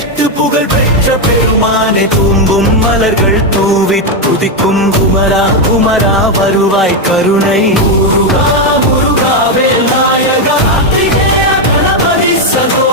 கேட்டு புகழ் பெற்ற பெருமானே தூம்பும் மலர்கள் தூவி துதிக்கும் குமரா குமரா வருவாய் கருணை முருகா முருகாவே நாயகா கணபதி சகோ